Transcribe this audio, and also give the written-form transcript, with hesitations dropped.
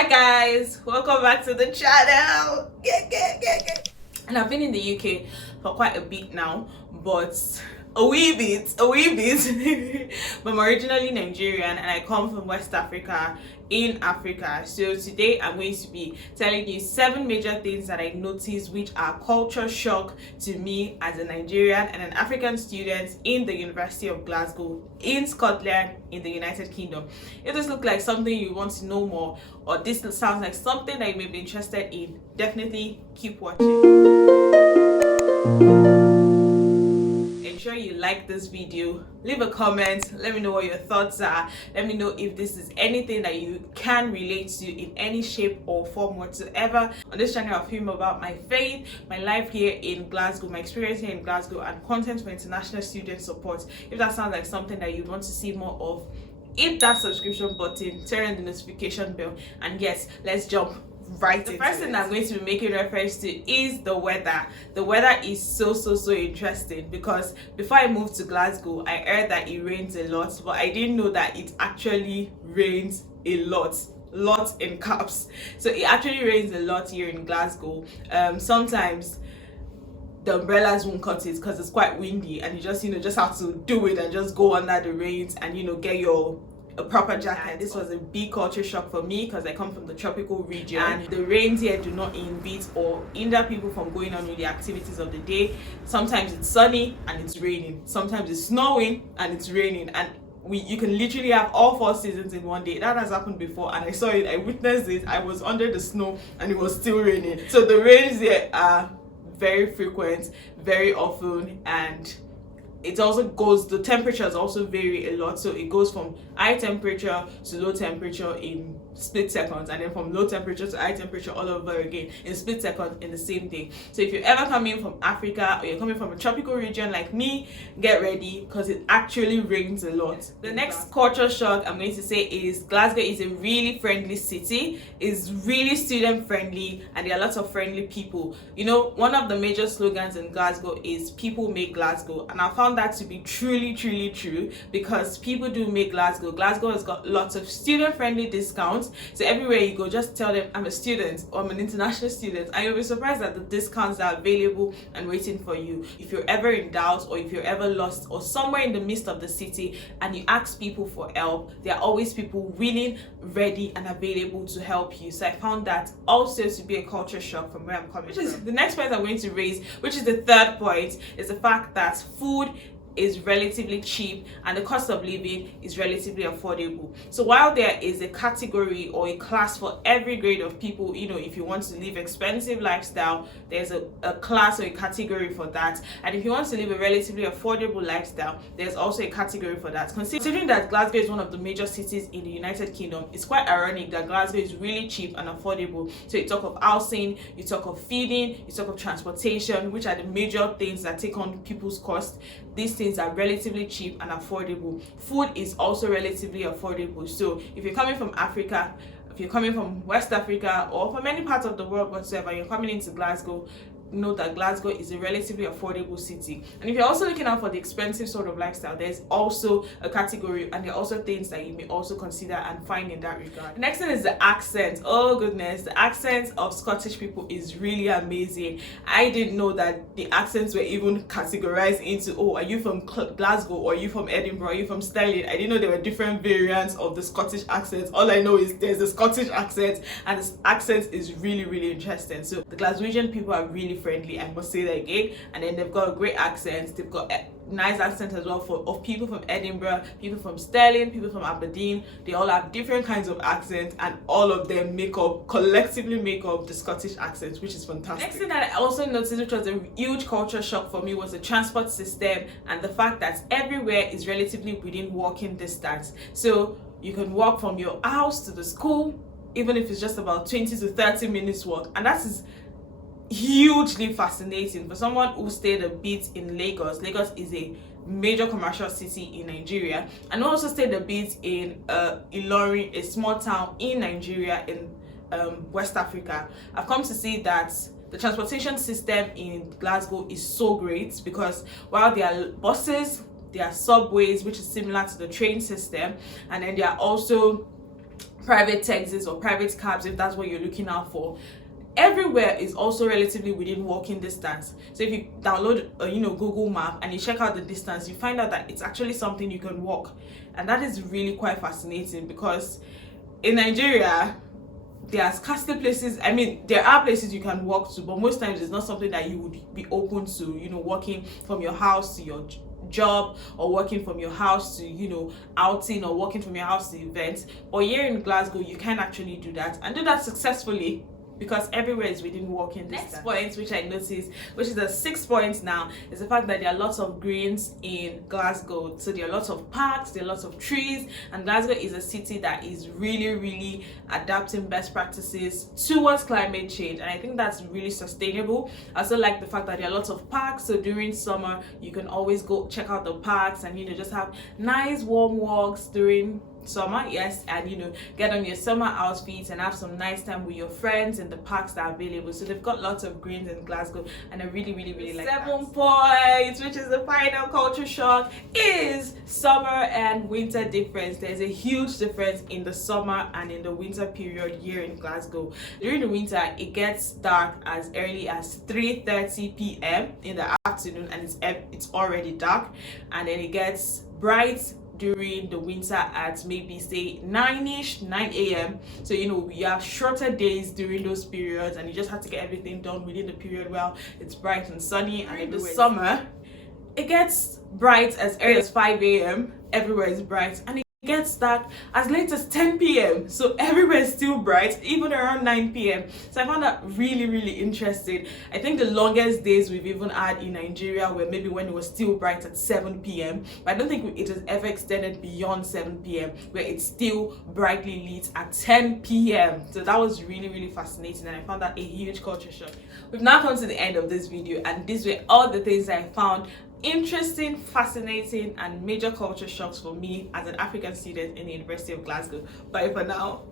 Hi guys, welcome back to the channel. And I've been in the UK for quite a bit now, but a wee bit but I'm originally Nigerian and I come from West Africa in Africa. So today I'm going to be telling you 7 major things that I noticed which are culture shock to me as a Nigerian and an African student in the University of Glasgow in Scotland in the United Kingdom. If this looks like something you want to know more, or this sounds like something that you may be interested in, definitely keep watching. Ensure you like this video, leave a comment, let me know what your thoughts are, let me know if this is anything that you can relate to in any shape or form whatsoever. On this channel I'll film about my faith, my life here in Glasgow, my experience here in Glasgow, and content for international student support. If that sounds like something that you'd want to see more of, hit that subscription button, turn on the notification bell, and yes, let's jump right. The first thing I'm going to be making reference to is the weather. The weather is so interesting because before I moved to Glasgow, I heard that it rains a lot, but I didn't know that it actually rains a lot in caps. So it actually rains a lot here in Glasgow. Sometimes the umbrellas won't cut it because it's quite windy, and you just have to do it and just go under the rains and get a proper jacket. This was a big culture shock for me because I come from the tropical region and the rains here do not inhibit or hinder people from going on with the activities of the day. Sometimes it's sunny and it's raining, sometimes it's snowing and it's raining, and you can literally have all 4 seasons in one day. That has happened before and I saw it, I witnessed it. I was under the snow and it was still raining. So the rains here are very frequent, very often, and it also goes, the temperatures also vary a lot. So it goes from high temperature to low temperature in split seconds, and then from low temperature to high temperature all over again in split seconds in the same day. So if you're ever coming from Africa or you're coming from a tropical region like me, get ready because it actually rains a lot. The next culture shock I'm going to say is Glasgow is a really friendly city. It's really student friendly and there are lots of friendly people. One of the major slogans in Glasgow is "People make Glasgow," and I found that to be truly true because people do make Glasgow. Glasgow has got lots of student friendly discounts. So everywhere you go, just tell them I'm a student or I'm an international student, and you'll be surprised at the discounts that are available and waiting for you. If you're ever in doubt or if you're ever lost or somewhere in the midst of the city and you ask people for help, there are always people willing, ready and available to help you. So I found that also to be a culture shock from where I'm coming from. The next point I'm going to raise, which is the third point, is the fact that food is relatively cheap and the cost of living is relatively affordable. So while there is a category or a class for every grade of people, if you want to live expensive lifestyle, there's a class or a category for that, and if you want to live a relatively affordable lifestyle, there's also a category for that. Considering that Glasgow is one of the major cities in the United Kingdom, it's quite ironic that Glasgow is really cheap and affordable. So you talk of housing, you talk of feeding, you talk of transportation, which are the major things that take on people's cost. These things are relatively cheap and affordable. Food is also relatively affordable. So if you're coming from Africa, if you're coming from West Africa or from any part of the world whatsoever, you're coming into Glasgow, know that Glasgow is a relatively affordable city. And if you're also looking out for the expensive sort of lifestyle, there's also a category and there are also things that you may also consider and find in that regard. The next thing is the accent. Oh goodness, the accent of Scottish people is really amazing. I didn't know that the accents were even categorized into, oh, are you from Glasgow or are you from Edinburgh, are you from Stirling? I didn't know there were different variants of the Scottish accents. All I know is there's a Scottish accent and this accent is really interesting. So the Glaswegian people are really friendly, I must say that again, and then they've got a great accent. They've got a nice accent as well of people from Edinburgh, people from Stirling, people from Aberdeen. They all have different kinds of accents and all of them collectively make up the Scottish accent, which is fantastic. Next thing that I also noticed, which was a huge culture shock for me, was the transport system and the fact that everywhere is relatively within walking distance. So you can walk from your house to the school, even if it's just about 20 to 30 minutes walk, and that is hugely fascinating for someone who stayed a bit in Lagos. Lagos is a major commercial city in Nigeria, and also stayed a bit in Ilorin, a small town in Nigeria in West Africa. I've come to see that the transportation system in Glasgow is so great because while there are buses, there are subways, which is similar to the train system, and then there are also private taxis or private cabs if that's what you're looking out for. Everywhere is also relatively within walking distance. So if you download Google Map and you check out the distance, you find out that it's actually something you can walk, and that is really quite fascinating, because in Nigeria there are scarcely places. I mean, there are places you can walk to, but most times it's not something that you would be open to, walking from your house to your job, or working from your house to outing, or working from your house to events. But here in Glasgow you can actually do that, and do that successfully, because everywhere is within walking distance. Next point which I noticed, which is the 6th point now, is the fact that there are lots of greens in Glasgow. So there are lots of parks, there are lots of trees, and Glasgow is a city that is really adapting best practices towards climate change, and I think that's really sustainable. I also like the fact that there are lots of parks, so during summer you can always go check out the parks and just have nice warm walks during summer, yes, and get on your summer outfits and have some nice time with your friends in the parks that are available. So they've got lots of greens in Glasgow, and I really like that. 7 points, which is the final culture shock, is summer and winter difference. There's a huge difference in the summer and in the winter period here in Glasgow. During the winter it gets dark as early as 3:30 p.m. in the afternoon, and it's already dark, and then it gets bright during the winter at maybe say 9 a.m. So we have shorter days during those periods, and you just have to get everything done within the period while it's bright and sunny. And in the summer it gets bright as early as 5 a.m. everywhere is bright, and it gets dark as late as 10 p.m. so everywhere is still bright even around 9 p.m. So I found that really interesting. I think the longest days we've even had in Nigeria were maybe when it was still bright at 7 p.m. but I don't think it has ever extended beyond 7 p.m. where it's still brightly lit at 10 p.m. so that was really fascinating, and I found that a huge culture shock. We've now come to the end of this video, and these were all the things I found interesting, fascinating, and major culture shocks for me as an African student in the University of Glasgow. Bye for now.